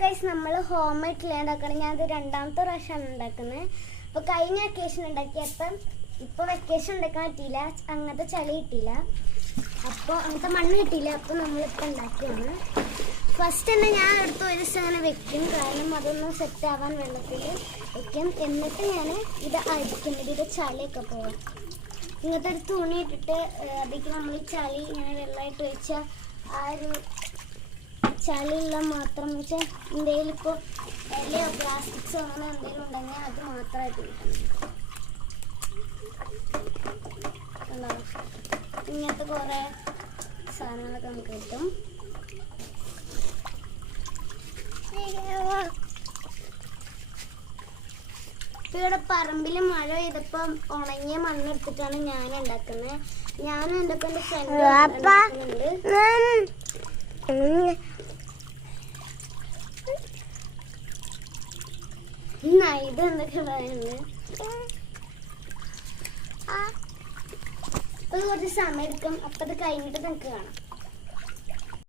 Guys നമ്മൾ home made clay ഉണ്ടാക്കണം. ഞാനത് രണ്ടാമത്തെ പ്രാവശ്യമാണ് ഉണ്ടാക്കുന്നത്. അപ്പോൾ കഴിഞ്ഞ വെക്കേഷൻ ഉണ്ടാക്കിയപ്പം ഇപ്പോൾ വെക്കേഷൻ ഉണ്ടാക്കാൻ പറ്റിയില്ല, അങ്ങനത്തെ ചളി കിട്ടിയില്ല, അപ്പോൾ അങ്ങനത്തെ മണ്ണ് കിട്ടിയില്ല. അപ്പോൾ നമ്മളിപ്പോൾ ഉണ്ടാക്കിയാണ്. ഫസ്റ്റ് തന്നെ ഞാൻ എടുത്ത് ഒരു ദിവസം അങ്ങനെ വെക്കും, കാരണം അതൊന്ന് സെറ്റ് ആവാൻ വെള്ളത്തിൽ വെക്കും. എന്നിട്ട് ഞാൻ ഇത് അരിക്കും, ഇതിൻ്റെ ചളിയൊക്കെ പോകാം. ഇങ്ങനത്തെ ഒരു തുണി ഇട്ടിട്ട് അതിലേക്ക് നമ്മൾ ഈ ചളി ഇങ്ങനെ വെള്ളമായിട്ട് വെച്ചാൽ ആ ഒരു ചളിയുള്ള മാത്രം വെച്ചാൽ എന്തെങ്കിലും ഇപ്പോൾ ഇലയോ പ്ലാസ്റ്റിക്സോ അങ്ങനെ എന്തെങ്കിലും ഉണ്ടെങ്കിൽ അത് മാത്രമായിട്ട് കിട്ടണം. ഇങ്ങനത്തെ കുറേ സാധനങ്ങളൊക്കെ നമുക്ക് കിട്ടും. ഇവിടെ പറമ്പിൽ മഴ പെയ്തപ്പം ഉണങ്ങിയ മണ്ണെടുത്തിട്ടാണ് ഞാൻ ഉണ്ടാക്കുന്നത്. ഞാനും എൻ്റെ ഒപ്പം എൻ്റെ ഫ്രണ്ട് ഇത് എന്തൊക്കെ പറയുന്നത്. അത് കുറച്ച് സമയം എടുക്കും. അപ്പം അത് കഴിഞ്ഞിട്ട് നമുക്ക് കാണാം.